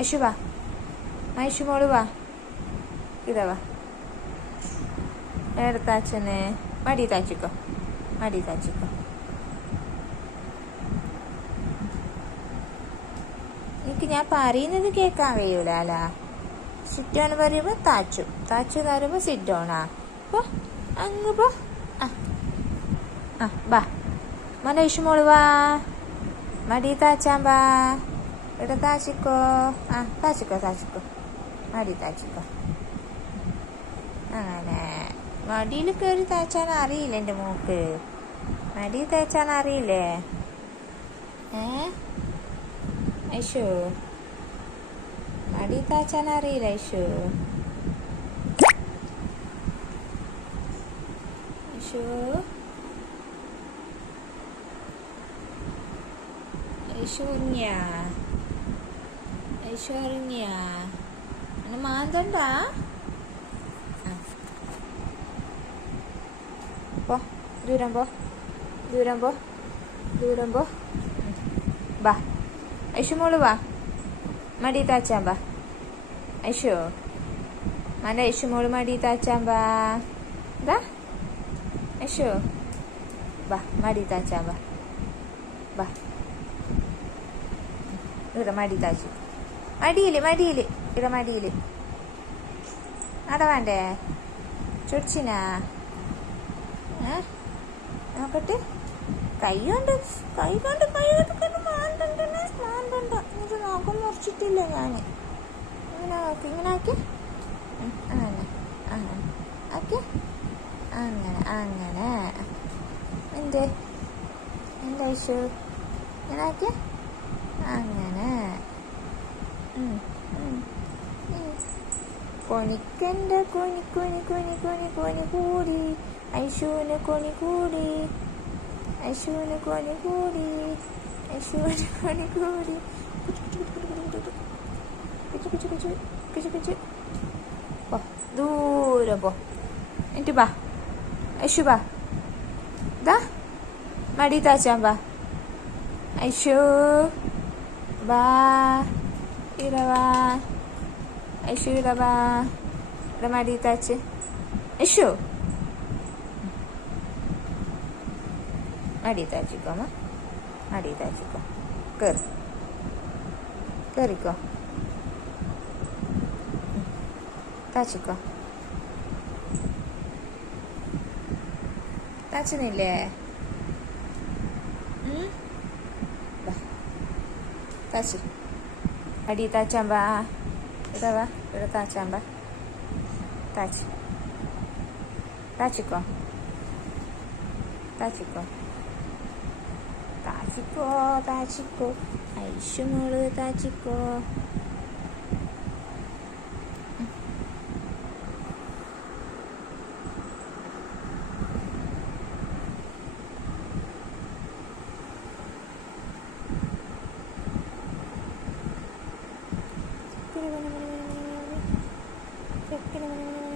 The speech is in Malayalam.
ഐഷു വാ, ഐഷു മോള് വാ, ഇതാ വാ. എടുത്താച്ചനെ മടി താച്ചിക്കോ, മടി താച്ചിക്കോ. എനിക്ക് ഞാൻ പറയുന്നത് കേൾക്കാൻ കഴിയൂല അല്ല. സിറ്റ് ഡൗൺ പറയുമ്പോൾ താച്ചു, താച്ചു എന്ന് പറയുമ്പോൾ സിറ്റ് ഡൗണാ. പോ അങ്ങ് പോ. ആ ബാ മോനെ ഐഷു മോള് വാ, മടി താച്ചാൻ വാ. ഇവിടെ താച്ചിക്കോ. താച്ചിക്കോ താച്ചിക്കോ, മടി താച്ചിക്കോ. അങ്ങനെ മടിയിൽ കയറി തേച്ചാൻ അറിയില്ല എൻ്റെ മോക്ക്. മടി തേച്ചാൻ അറിയില്ലേ? ഐഷു മടി തേച്ചാൻ അറിയില്ല ഐഷു. ഐഷു ഐഷു ഉറങ്ങിയാ? ഐഷു ഉറങ്ങിയാ? എന്നെ മാന്തണ്ടാ? പോ, ദൂരം പോ, ദൂരം പോ, ദൂരം പോ. ബാ ഐഷു മോള് വാ, മടി താച്ചാൻ ബാ. ഐഷു മൻ്റെ ഐഷു മോള് മടി താച്ചാൻ ബാ. ബാ ഐഷു ബാ, മടി താച്ചാൻ ബാ. ബാ ഇവിടെ മടി താച്ചു. മടിയില് മടിയില്, ഇവിടെ മടിയില്. അട വേണ്ടേ ചൊടിച്ചിനാ? നോക്കട്ടെ, കൈ കൊണ്ട് മാന്തണ്ട. ഇത് നോക്കം മുറിച്ചിട്ടില്ല ഞാൻ. ഇങ്ങനെ നോക്കി, ഇങ്ങനെ ആക്കി, അങ്ങനെ അങ്ങനെ ആക്കി, അങ്ങനെ അങ്ങനെ. എൻ്റെ ഐഷു ഇങ്ങനെ ആക്കി, അങ്ങനെ. കൊണിക്കൻ്റെ കൊണി കൊണി കൊണി കൊണി കൊണി കൂടി, ഐഷുവിന് കൊണി കൂടി, ഐഷുവിന് കൊണി കൂടി, ഐഷുവിന് കൊണി കൂടി. പോ ദൂരം പോ. എന്നിട്ട് ബാ ഐഷു ബാ, ദാ മടി താച്ചാൻ ബാ. ഐഷു ബാ, ഇടവാ ഐഷു, ഇടവാ. ഇവിടെ മടി താച്ച് ഐഷു, മടി താച്ചിക്കോ അമ്മ, മടി താച്ചിക്കോ. കയറി കയറിക്കോ, താച്ചിക്കോ. താച്ചുന്നില്ലേ? താച്ച് അടി താച്ചാൻ ബാ. ഇവിടെ വാ, ഇവിടെ താച്ചാൻ ബാ. താച്ച് താച്ചിക്കോ, താച്ചിക്കോ, താച്ചിക്കോ, താച്ചിക്കോ. ഐഷു മോള് താച്ചിക്കോ. Kira